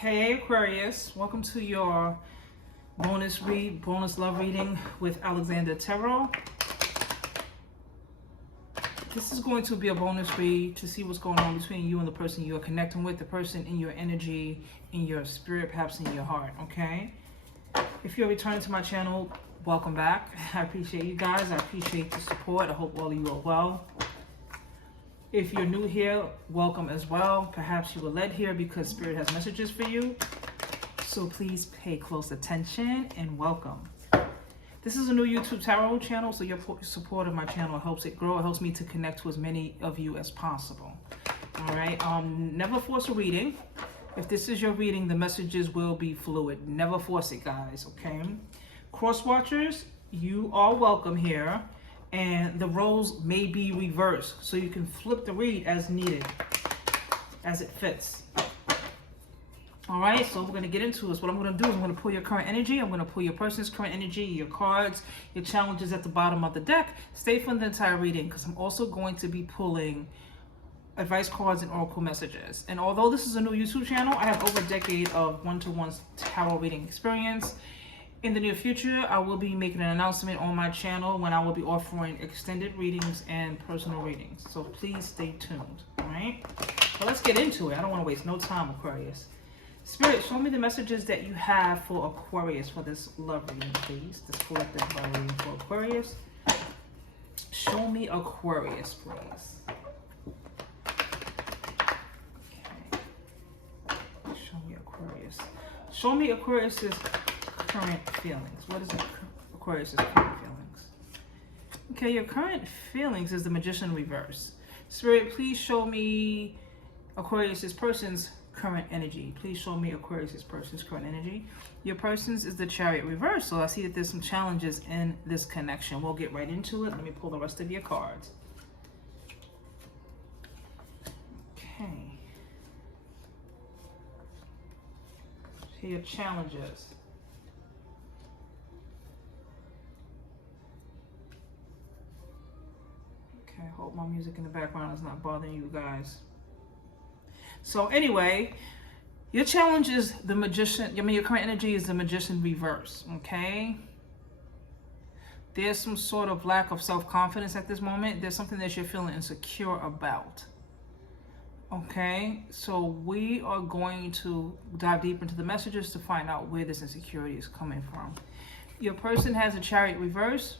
Hey Aquarius, welcome to your bonus love reading with Alexander Tarot. This is going to be a bonus read to see what's going on between you and the person you're connecting with, the person in your energy, in your spirit, perhaps in your heart, okay? If you're returning to my channel, welcome back. I appreciate you guys. I appreciate the support. I hope all of you are well. If you're new here, welcome as well. Perhaps you were led here because Spirit has messages for you. So please pay close attention and welcome. This is a new YouTube tarot channel, so your support of my channel helps it grow. It helps me to connect to as many of you as possible. All right. Never force a reading. If this is your reading, the messages will be fluid. Never force it, guys. Okay. Cross watchers, you are welcome here. And the roles may be reversed, so you can flip the read as needed, as it fits. All right, so we're going to get into this. What I'm going to do is I'm going to pull your current energy. I'm going to pull your person's current energy, your cards, your challenges at the bottom of the deck. Stay for the entire reading because I'm also going to be pulling advice cards and oracle messages. And although this is a new YouTube channel, I have over a decade of one-to-one tarot reading experience. In the near future, I will be making an announcement on my channel when I will be offering extended readings and personal readings. So please stay tuned, all right? Well, let's get into it. I don't want to waste no time, Aquarius. Spirit, show me the messages that you have for Aquarius for this love reading, please. This collective love reading for Aquarius. Show me Aquarius, please. Okay. Show me Aquarius. Show me Aquarius's current feelings. What is Aquarius's current feelings? Okay, your current feelings is the Magician reverse. Spirit, please show me Aquarius's person's current energy. Please show me Aquarius's person's current energy. Your person's is the Chariot reverse, so I see that there's some challenges in this connection. We'll get right into it. Let me pull the rest of your cards. Okay. Here are your challenges. I hope my music in the background is not bothering you guys. So anyway, your challenge is the Magician. Your current energy is the Magician reverse, okay? There's some sort of lack of self-confidence at this moment. There's something that you're feeling insecure about, okay? So we are going to dive deep into the messages to find out where this insecurity is coming from. Your person has a Chariot reverse.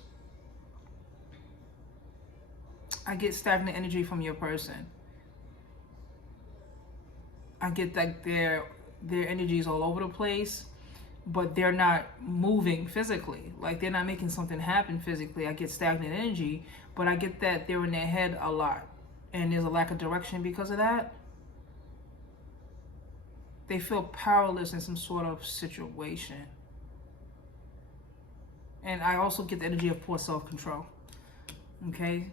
I get stagnant energy from your person. I get that their energy is all over the place, but they're not moving physically. Like they're not making something happen physically. I get stagnant energy, but I get that they're in their head a lot. And there's a lack of direction because of that. They feel powerless in some sort of situation. And I also get the energy of poor self-control. Okay?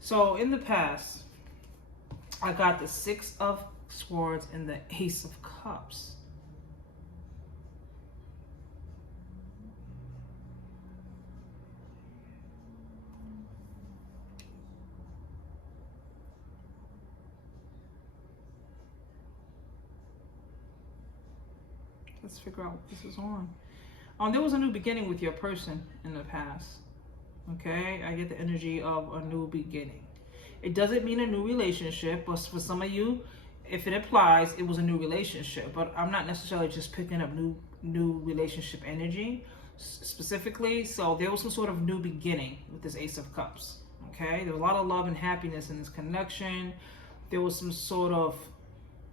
So in the past, I got the Six of Swords and the Ace of Cups. Let's figure out what this is on. There was a new beginning with your person in the past. Okay, I get the energy of a new beginning. It doesn't mean a new relationship, but for some of you, if it applies, it was a new relationship. But I'm not necessarily just picking up new relationship energy specifically. So there was some sort of new beginning with this Ace of Cups. Okay, there was a lot of love and happiness in this connection. There was some sort of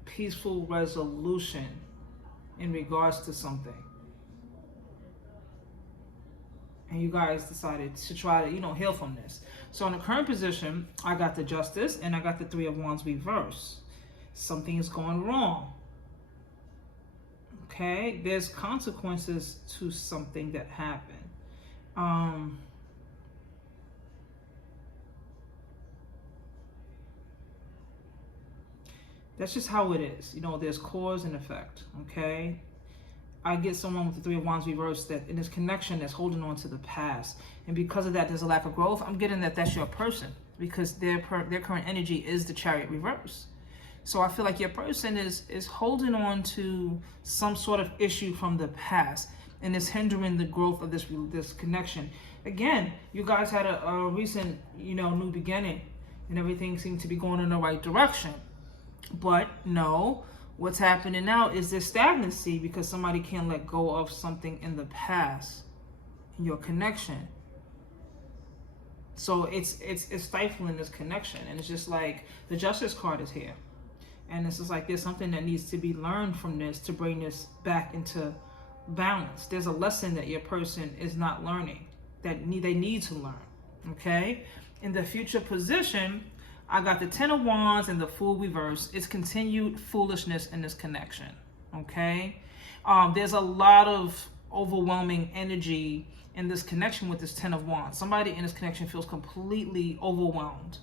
peaceful resolution in regards to something. And you guys decided to try to, heal from this. So in the current position, I got the Justice and I got the Three of Wands reverse. Something is going wrong. Okay, there's consequences to something that happened. That's just how it is. There's cause and effect. Okay. I get someone with the Three of Wands reversed that in this connection that's holding on to the past. And because of that, there's a lack of growth. I'm getting that that's your person because their current energy is the Chariot reverse. So I feel like your person is holding on to some sort of issue from the past, and it's hindering the growth of this connection. Again, you guys had a recent, new beginning, and everything seemed to be going in the right direction. But no, what's happening now is this stagnancy because somebody can't let go of something in the past in your connection. So it's stifling this connection, and it's just like the Justice card is here. And it's just like there's something that needs to be learned from this to bring this back into balance. There's a lesson that your person is not learning that they need to learn, okay? In the future position, I got the Ten of Wands and the Fool reverse. It's continued foolishness in this connection, okay? There's a lot of overwhelming energy in this connection with this Ten of Wands. Somebody in this connection feels completely overwhelmed.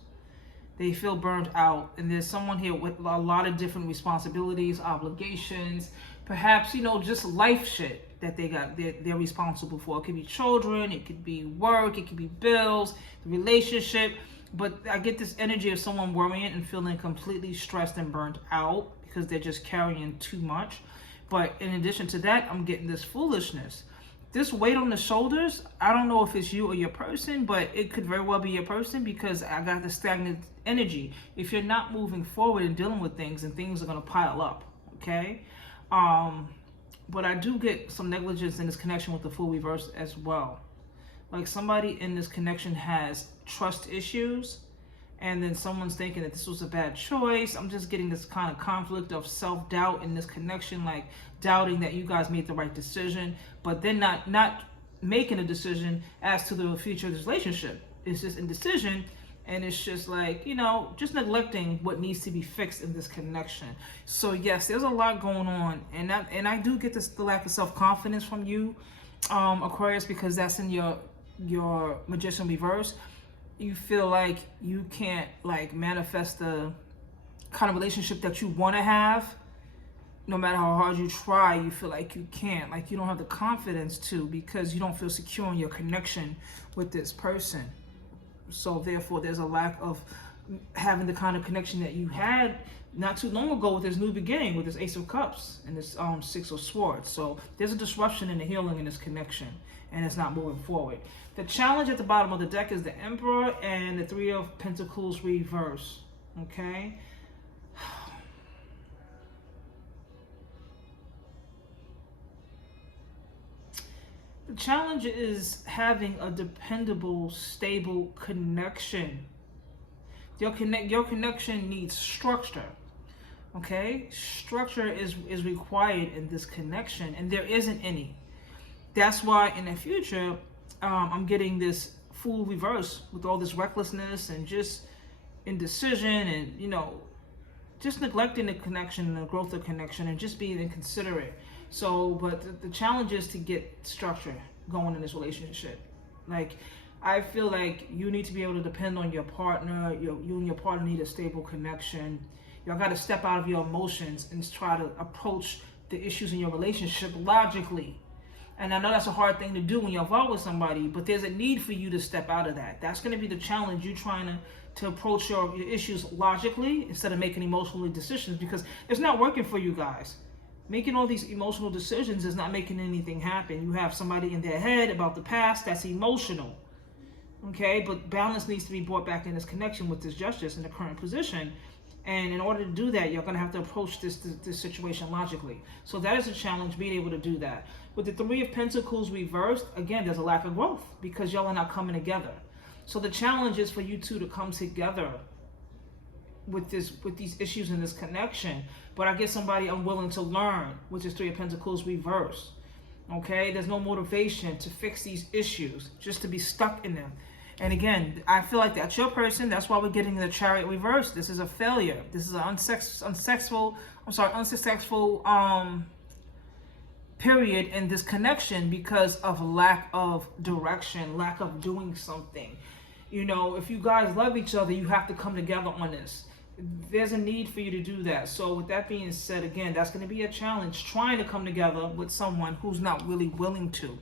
They feel burned out, and there's someone here with a lot of different responsibilities, obligations, perhaps, just life shit that they're responsible for. It could be children, it could be work, it could be bills, the relationship. But I get this energy of someone worrying and feeling completely stressed and burned out because they're just carrying too much. But in addition to that, I'm getting this foolishness. This weight on the shoulders, I don't know if it's you or your person, but it could very well be your person because I got the stagnant energy. If you're not moving forward and dealing with things, and things are going to pile up, okay? But I do get some negligence in this connection with the Fool reverse as well. Like somebody in this connection has trust issues, and then someone's thinking that this was a bad choice. I'm just getting this kind of conflict of self-doubt in this connection, like doubting that you guys made the right decision, but then not making a decision as to the future of this relationship. It's just indecision, and it's just like, just neglecting what needs to be fixed in this connection. So yes, there's a lot going on, and I do get the lack of self-confidence from you, Aquarius, because that's in your Magician reverse. You feel like you can't manifest the kind of relationship that you want to have. No matter how hard you try, you feel like you can't. Like you don't have the confidence to, because you don't feel secure in your connection with this person. So therefore, there's a lack of having the kind of connection that you had not too long ago with this new beginning, with this Ace of Cups and this Six of Swords. So there's a disruption in the healing in this connection, and it's not moving forward. The challenge at the bottom of the deck is the Emperor and the Three of Pentacles reverse, okay? The challenge is having a dependable, stable connection. Your connection needs structure, okay? Structure is required in this connection, and there isn't any. That's why in the future, I'm getting this Fool reverse with all this recklessness and just indecision and, just neglecting the connection and the growth of connection and just being inconsiderate. So, but the challenge is to get structure going in this relationship. Like, I feel like you need to be able to depend on your partner. You and your partner need a stable connection. Y'all got to step out of your emotions and try to approach the issues in your relationship logically. And I know that's a hard thing to do when you're involved with somebody, but there's a need for you to step out of that. That's going to be the challenge, you trying to approach your issues logically instead of making emotional decisions, because it's not working for you guys. Making all these emotional decisions is not making anything happen. You have somebody in their head about the past that's emotional, okay? But balance needs to be brought back in this connection with this Justice in the current position. And in order to do that, you're going to have to approach this situation logically. So that is a challenge, being able to do that. With the Three of Pentacles reversed, again, there's a lack of growth because y'all are not coming together. So the challenge is for you two to come together with these issues in this connection. But I get somebody unwilling to learn, which is Three of Pentacles reversed. Okay? There's no motivation to fix these issues, just to be stuck in them. And again, I feel like that's your person. That's why we're getting the Chariot reverse. This is a failure. This is an unsuccessful period in this connection because of lack of direction, lack of doing something. If you guys love each other, you have to come together on this. There's a need for you to do that. So with that being said, again, that's going to be a challenge, trying to come together with someone who's not really willing to.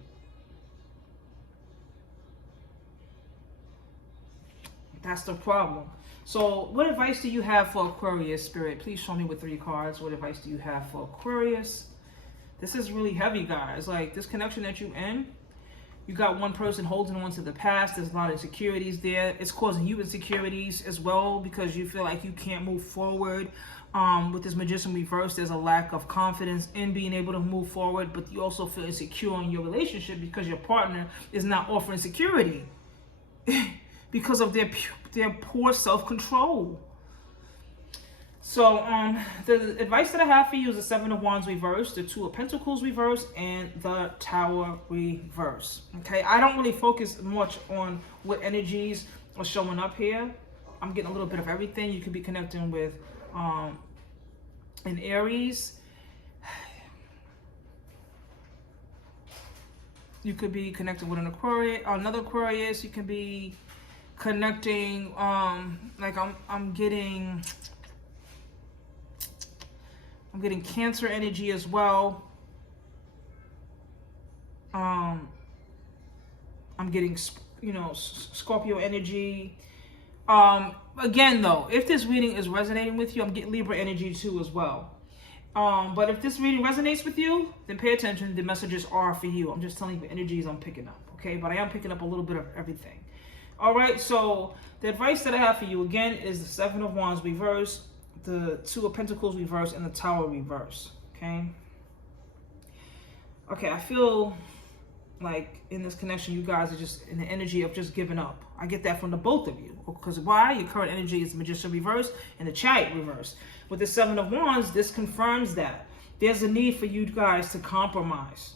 That's the problem. So what advice do you have for Aquarius, Spirit? Please show me with 3 cards. What advice do you have for Aquarius? This is really heavy, guys. Like, this connection that you're in, you got one person holding on to the past. There's a lot of insecurities there. It's causing you insecurities as well because you feel like you can't move forward. With this Magician reverse, there's a lack of confidence in being able to move forward, but you also feel insecure in your relationship because your partner is not offering security because of their poor self-control. So the advice that I have for you is the 7 of Wands reverse, the 2 of Pentacles reverse, and the Tower reverse. Okay, I don't really focus much on what energies are showing up here. I'm getting a little bit of everything. You could be connecting with an Aries. You could be connected with an Aquarius, another Aquarius. You can be connecting like I'm getting Cancer energy as well. I'm getting, you know, Scorpio energy. Again, though, if this reading is resonating with you, I'm getting Libra energy too as well. But if this reading resonates with you, then pay attention. The messages are for you. I'm just telling you the energies I'm picking up, okay? But I am picking up a little bit of everything. All right, so the advice that I have for you, again, is the 7 of Wands reverse, the 2 of Pentacles reverse, and the Tower reverse, okay? Okay, I feel like in this connection, you guys are just in the energy of just giving up. I get that from the both of you. Because why? Your current energy is the Magician reverse and the Chariot reverse. With the 7 of Wands, this confirms that there's a need for you guys to compromise.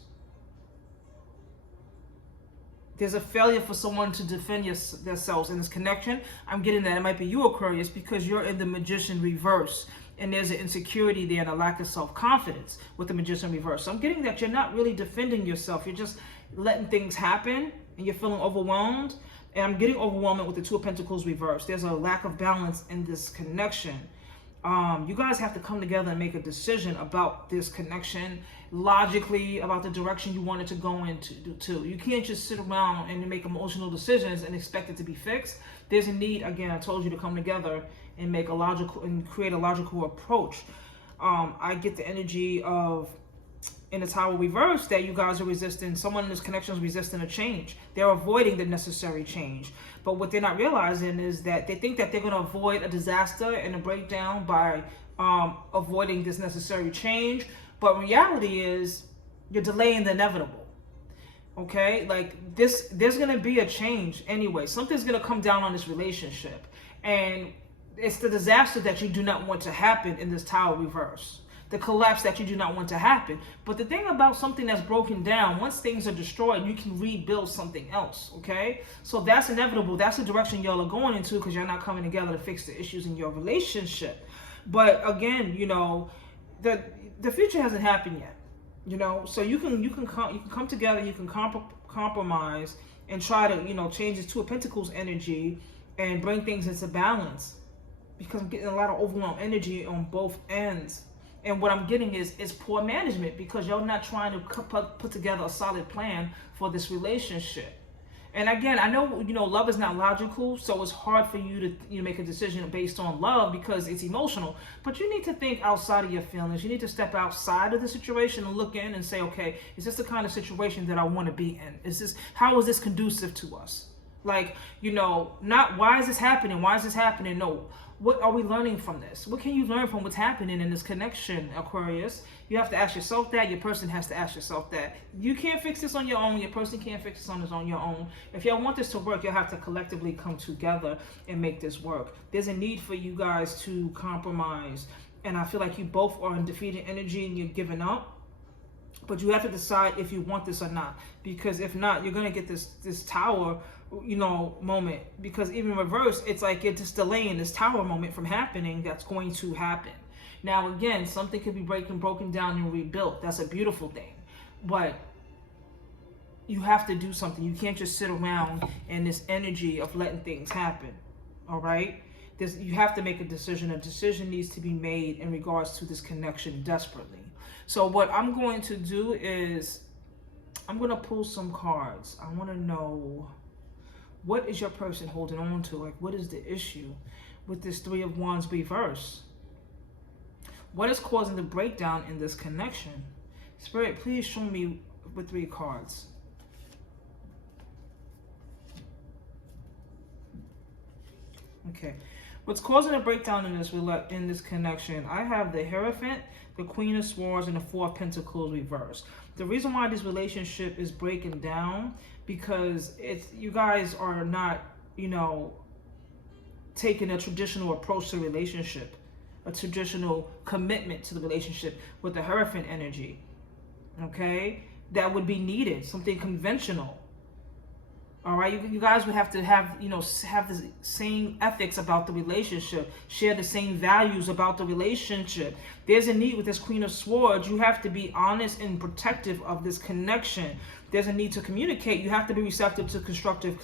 There's a failure for someone to defend themselves in this connection. I'm getting that it might be you, Aquarius, because you're in the Magician reverse. And there's an insecurity there and a lack of self-confidence with the Magician reverse. So I'm getting that you're not really defending yourself. You're just letting things happen and you're feeling overwhelmed. And I'm getting overwhelmed with the 2 of Pentacles reverse. There's a lack of balance in this connection. You guys have to come together and make a decision about this connection logically, about the direction you want it to go into. You can't just sit around and make emotional decisions and expect it to be fixed. There's a need, again, I told you, to come together and make a logical and create a logical approach. I get the energy of, in the Tower reverse, that you guys are resisting, someone in this connection is resisting a change. They're avoiding the necessary change. But what they're not realizing is that they think that they're going to avoid a disaster and a breakdown by avoiding this necessary change. But reality is you're delaying the inevitable. Okay? Like this, there's going to be a change anyway. Something's going to come down on this relationship. And it's the disaster that you do not want to happen in this Tower reverse. The collapse that you do not want to happen. But the thing about something that's broken down, once things are destroyed, you can rebuild something else, okay? So that's inevitable. That's the direction y'all are going into because you're not coming together to fix the issues in your relationship. But again, you know, the future hasn't happened yet, you know? So you can come together, you can compromise and try to, you know, change this 2 of Pentacles energy and bring things into balance, because I'm getting a lot of overwhelmed energy on both ends. And what I'm getting is poor management because you're not trying to put together a solid plan for this relationship. And again, I know, you know, love is not logical, so it's hard for you to make a decision based on love because it's emotional. But you need to think outside of your feelings. You need to step outside of the situation and look in and say, okay, is this the kind of situation that I want to be in? How is this conducive to us? Like, you know, not why is this happening? Why is this happening? No. What are we learning from this? What can you learn from what's happening in this connection, Aquarius? You have to ask yourself that. Your person has to ask yourself that. You can't fix this on your own. Your person can't fix this on your own. If y'all want this to work, you'll have to collectively come together and make this work. There's a need for you guys to compromise. And I feel like you both are in defeated energy and you're giving up. But you have to decide if you want this or not. Because if not, you're going to get this Tower, you know, moment. Because even in reverse, it's like you're just delaying this Tower moment from happening that's going to happen. Now, again, something could be broken down and rebuilt. That's a beautiful thing. But you have to do something. You can't just sit around in this energy of letting things happen. All right? You have to make a decision. A decision needs to be made in regards to this connection desperately. So what I'm going to do is I'm going to pull some cards. I want to know, what is your person holding on to? Like, what is the issue? with this Three of Wands reverse. What is causing the breakdown in this connection? Spirit, please show me with 3 cards. Okay. What's causing a breakdown in this connection? I have the Hierophant, the Queen of Swords, and the Four of Pentacles reversed. The reason why this relationship is breaking down, because you guys are not, you know, taking a traditional approach to the relationship, a traditional commitment to the relationship with the Hierophant energy. Okay? That would be needed, something conventional. All right, you guys would have to have, you know, have the same ethics about the relationship, share the same values about the relationship. There's a need with this Queen of Swords. You have to be honest and protective of this connection. There's a need to communicate. You have to be receptive to constructive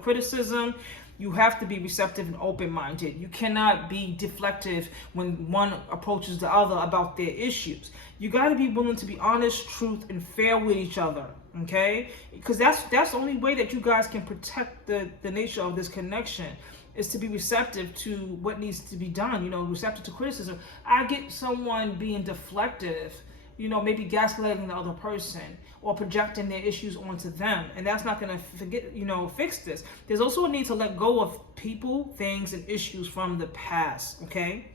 criticism. You have to be receptive and open-minded. You cannot be deflective when one approaches the other about their issues. You got to be willing to be honest, truth, and fair with each other, okay? Because that's the only way that you guys can protect the nature of this connection, is to be receptive to what needs to be done, you know, receptive to criticism. I get someone being deflective, you know, maybe gaslighting the other person or projecting their issues onto them. And that's not going to fix this. There's also a need to let go of people, things, and issues from the past, okay?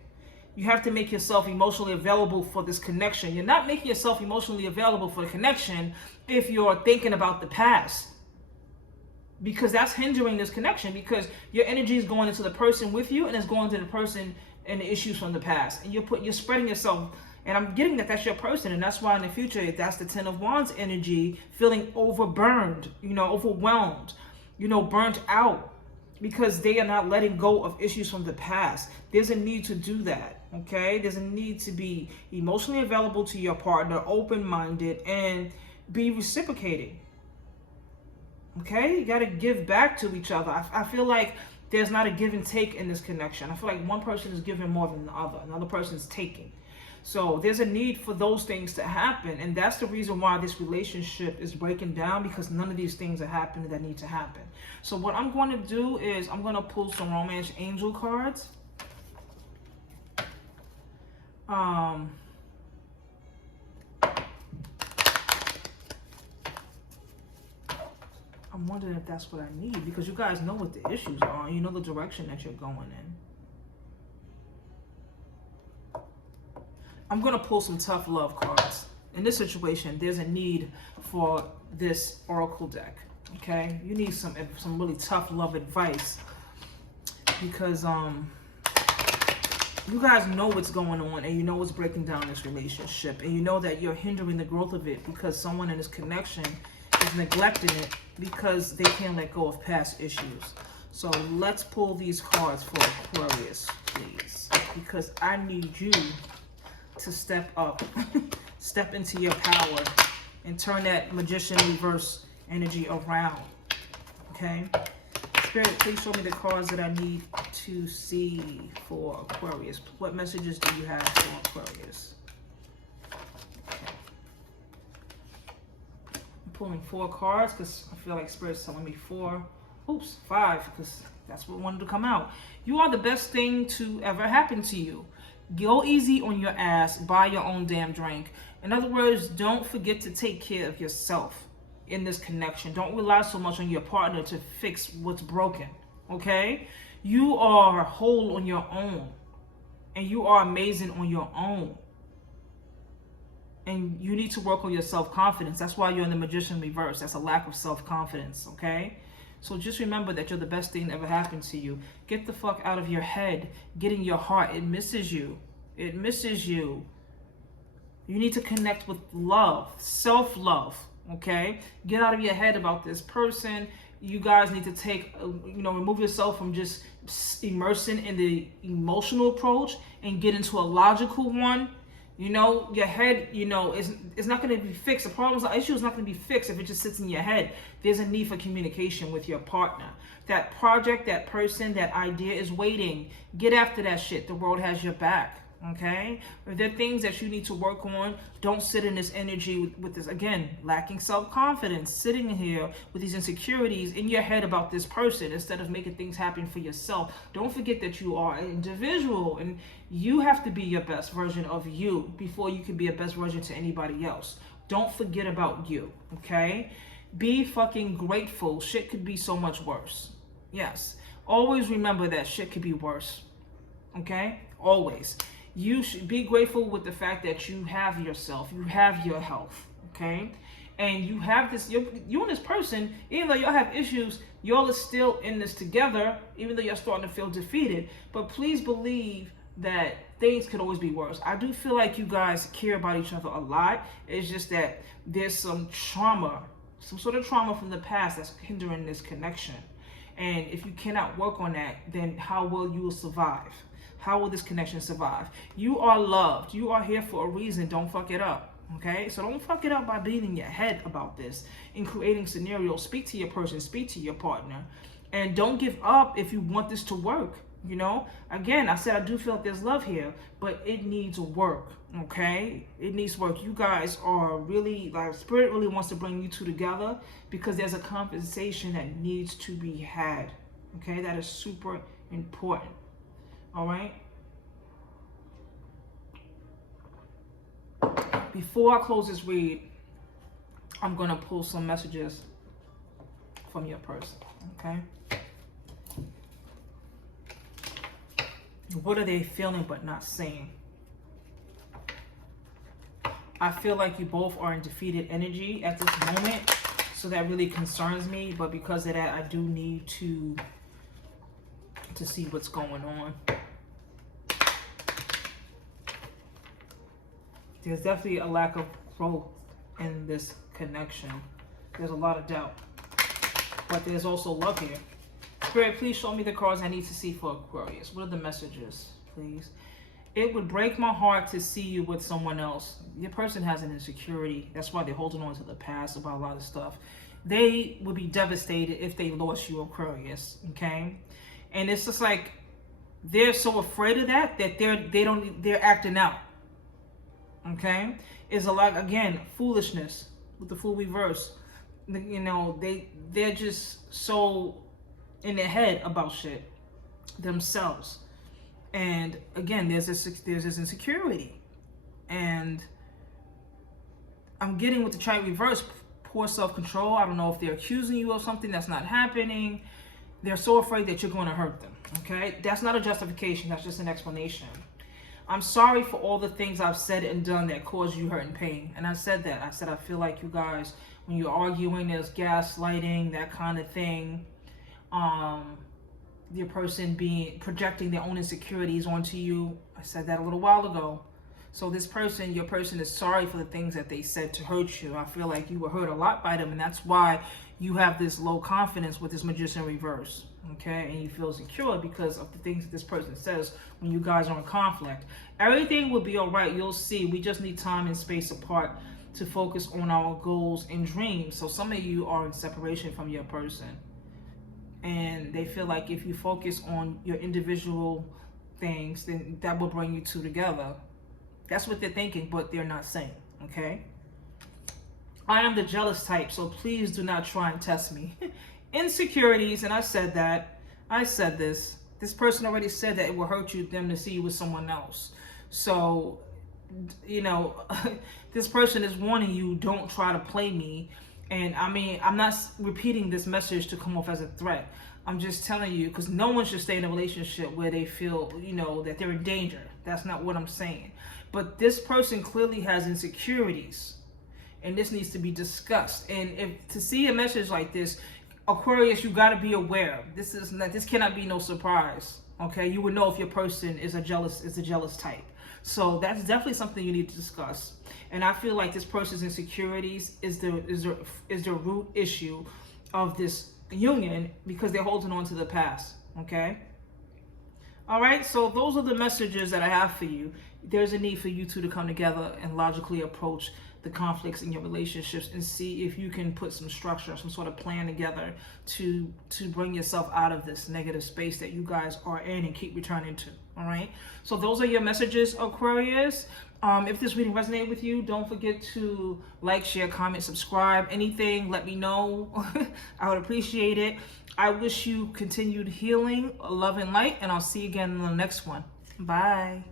You have to make yourself emotionally available for this connection. You're not making yourself emotionally available for the connection if you're thinking about the past, because that's hindering this connection, because your energy is going into the person with you and it's going to the person and the issues from the past. And you're spreading yourself. And I'm getting that that's your person, and that's why in the future, that's the Ten of Wands energy, feeling overburned, you know, overwhelmed, you know, burnt out, because they are not letting go of issues from the past. There's a need to do that, okay? There's a need to be emotionally available to your partner, open-minded, and be reciprocating, okay? You got to give back to each other. I feel like there's not a give and take in this connection. I feel like one person is giving more than the other. Another person is taking. So there's a need for those things to happen. And that's the reason why this relationship is breaking down, because none of these things are happening that need to happen. So what I'm going to do is I'm going to pull some Romance Angel cards. I'm wondering if that's what I need, because you guys know what the issues are. You know the direction that you're going in. I'm going to pull some tough love cards. In this situation, there's a need for this oracle deck, okay? You need some really tough love advice, because you guys know what's going on, and you know what's breaking down this relationship, and you know that you're hindering the growth of it because someone in this connection is neglecting it because they can't let go of past issues. So let's pull these cards for Aquarius, please, because I need you to step up, step into your power, and turn that Magician reverse energy around, okay? Spirit, please show me the cards that I need to see for Aquarius. What messages do you have for Aquarius? Okay. I'm pulling 4 cards because I feel like Spirit's telling me 4. Oops, 5, because that's what wanted to come out. You are the best thing to ever happen to you. Go easy on your ass. Buy your own damn drink. In other words, don't forget to take care of yourself in this connection. Don't rely so much on your partner to fix what's broken, okay? You are whole on your own, and you are amazing on your own. And you need to work on your self-confidence. That's why you're in the Magician reverse. That's a lack of self-confidence, okay? So just remember that you're the best thing that ever happened to you. Get the fuck out of your head. Get in your heart. It misses you. It misses you. You need to connect with love, self-love, okay? Get out of your head about this person. You guys need to take, remove yourself from just immersing in the emotional approach and get into a logical one. You know, your head, is not going to be fixed. The problems, the issue is not going to be fixed if it just sits in your head. There's a need for communication with your partner. That project, that person, that idea is waiting. Get after that shit. The world has your back, Okay, if there are things that you need to work on, don't sit in this energy with this, again, lacking self-confidence, sitting here with these insecurities in your head about this person instead of making things happen for yourself. Don't forget that you are an individual and you have to be your best version of you before you can be a best version to anybody else. Don't forget about you, okay? Be fucking grateful. Shit could be so much worse. Yes, always remember that shit could be worse, okay? Always. You should be grateful with the fact that you have yourself, you have your health, okay? And you have this, you and this person, even though y'all have issues, y'all are still in this together, even though you're starting to feel defeated. But please believe that things could always be worse. I do feel like you guys care about each other a lot. It's just that there's some trauma, some sort of trauma from the past that's hindering this connection. And if you cannot work on that, then how will you survive? How will this connection survive? You are loved. You are here for a reason. Don't fuck it up. Okay? So don't fuck it up by beating your head about this and creating scenarios. Speak to your person. Speak to your partner. And don't give up if you want this to work. You know? Again, I said I do feel like there's love here, but it needs work. Okay? It needs work. You guys are really, like, Spirit really wants to bring you two together because there's a conversation that needs to be had. Okay? That is super important. All right. Before I close this read, I'm going to pull some messages from your person. Okay. What are they feeling but not saying? I feel like you both are in defeated energy at this moment. So that really concerns me. But because of that, I do need to see what's going on. There's definitely a lack of growth in this connection. There's a lot of doubt. But there's also love here. Spirit, please show me the cards I need to see for Aquarius. What are the messages, please? It would break my heart to see you with someone else. Your person has an insecurity. That's why they're holding on to the past about a lot of stuff. They would be devastated if they lost you, Aquarius, okay? And it's just like they're so afraid of that they're acting out. Okay, is a lot, again, foolishness with the Fool reverse. You know, they're just so in their head about shit themselves. And again, there's this insecurity. And I'm getting with the Chariot reverse, poor self-control. I don't know if they're accusing you of something that's not happening. They're so afraid that you're going to hurt them. Okay, that's not a justification. That's just an explanation. I'm sorry for all the things I've said and done that caused you hurt and pain. And I said that. I said I feel like you guys, when you're arguing, there's gaslighting, that kind of thing. Your person projecting their own insecurities onto you. I said that a little while ago. So this person, your person is sorry for the things that they said to hurt you. I feel like you were hurt a lot by them, and that's why you have this low confidence with this Magician reverse. Okay, and you feel secure because of the things that this person says when you guys are in conflict. Everything will be all right. You'll see. We just need time and space apart to focus on our goals and dreams. So some of you are in separation from your person, and they feel like if you focus on your individual things, then that will bring you two together. That's what they're thinking, but they're not saying. Okay, I am the jealous type, so please do not try and test me. Insecurities, and I said that. I said this. This person already said that it will hurt them to see you with someone else. So, you know, this person is warning you, don't try to play me. And I mean, I'm not repeating this message to come off as a threat. I'm just telling you, because no one should stay in a relationship where they feel, you know, that they're in danger. That's not what I'm saying. But this person clearly has insecurities, and this needs to be discussed. And if to see a message like this, Aquarius, you got to be aware. This cannot be no surprise. Okay, you would know if your person is a jealous type. So that's definitely something you need to discuss. And I feel like this person's insecurities is the root issue of this union because they're holding on to the past. Okay. All right. So those are the messages that I have for you. There's a need for you two to come together and logically approach the conflicts in your relationships and see if you can put some structure, some sort of plan together to bring yourself out of this negative space that you guys are in and keep returning to. All right. So those are your messages, Aquarius. If this reading resonated with you, don't forget to like, share, comment, subscribe. Anything, let me know. I would appreciate it. I wish you continued healing, love, and light, and I'll see you again in the next one. Bye.